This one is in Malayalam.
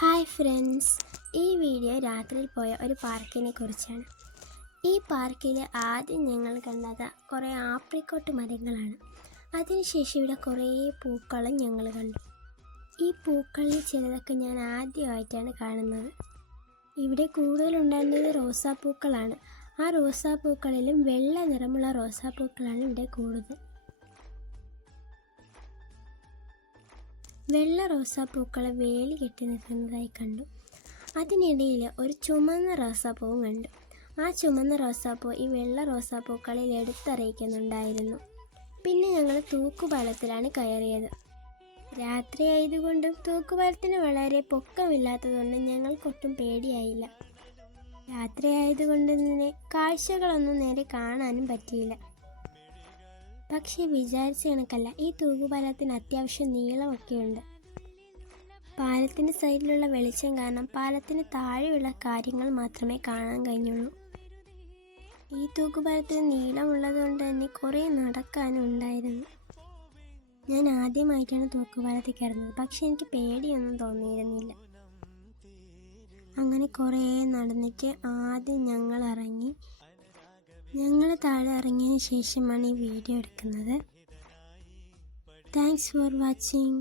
ഹായ് ഫ്രണ്ട്സ്, ഈ വീഡിയോ രാത്രിയിൽ പോയ ഒരു പാർക്കിനെ കുറിച്ചാണ്. ഈ പാർക്കിൽ ആദ്യം ഞങ്ങൾ കണ്ടത് കുറേ ആപ്രിക്കോട്ട് മരങ്ങളാണ്. അതിനുശേഷം ഇവിടെ കുറേ പൂക്കളും ഞങ്ങൾ കണ്ടു. ഈ പൂക്കളിൽ ചിലതൊക്കെ ഞാൻ ആദ്യമായിട്ടാണ് കാണുന്നത്. ഇവിടെ കൂടുതലുണ്ടായിരുന്നത് റോസാപ്പൂക്കളാണ്. ആ റോസാപ്പൂക്കളിലും വെള്ള നിറമുള്ള റോസാപ്പൂക്കളാണ് ഇവിടെ കൂടുതൽ. വെള്ള റോസാപ്പൂക്കൾ വേലി കെട്ടി നിൽക്കുന്നതായി കണ്ടു. അതിനിടയിൽ ഒരു ചുമന്ന റോസാപ്പൂവും കണ്ടു. ആ ചുമന്ന റോസാപ്പൂ ഈ വെള്ള റോസാപ്പൂക്കളിൽ എടുത്തറിയിക്കുന്നുണ്ടായിരുന്നു. പിന്നെ ഞങ്ങൾ തൂക്കുപാലത്തിലാണ് കയറിയത്. രാത്രി ആയതുകൊണ്ടും തൂക്കുപാലത്തിന് വളരെ പൊക്കമില്ലാത്തതുകൊണ്ടും ഞങ്ങൾക്കൊട്ടും പേടിയായില്ല. രാത്രി ആയതുകൊണ്ട് തന്നെ കാഴ്ചകളൊന്നും നേരെ കാണാനും പറ്റിയില്ല. പക്ഷേ വിചാരിച്ച കണക്കല്ല, ഈ തൂക്കുപാലത്തിന് അത്യാവശ്യം നീളമൊക്കെയുണ്ട്. പാലത്തിൻ്റെ സൈഡിലുള്ള വെളിച്ചം കാരണം പാലത്തിന് താഴെയുള്ള കാര്യങ്ങൾ മാത്രമേ കാണാൻ കഴിഞ്ഞുള്ളൂ. ഈ തൂക്കുപാലത്തിന് നീളമുള്ളതുകൊണ്ട് തന്നെ കുറേ നടക്കാനും ഉണ്ടായിരുന്നു. ഞാൻ ആദ്യമായിട്ടാണ് തൂക്കുപാലത്തിൽ കയറുന്നത്, പക്ഷെ എനിക്ക് പേടിയൊന്നും തോന്നിയിരുന്നില്ല. അങ്ങനെ കുറേ നടന്നിട്ട് ആദ്യം ഞങ്ങൾ ഇറങ്ങി. ഞങ്ങൾ താഴെ ഇറങ്ങിയതിന് ശേഷമാണ് ഈ വീഡിയോ എടുക്കുന്നത്. Thanks for watching.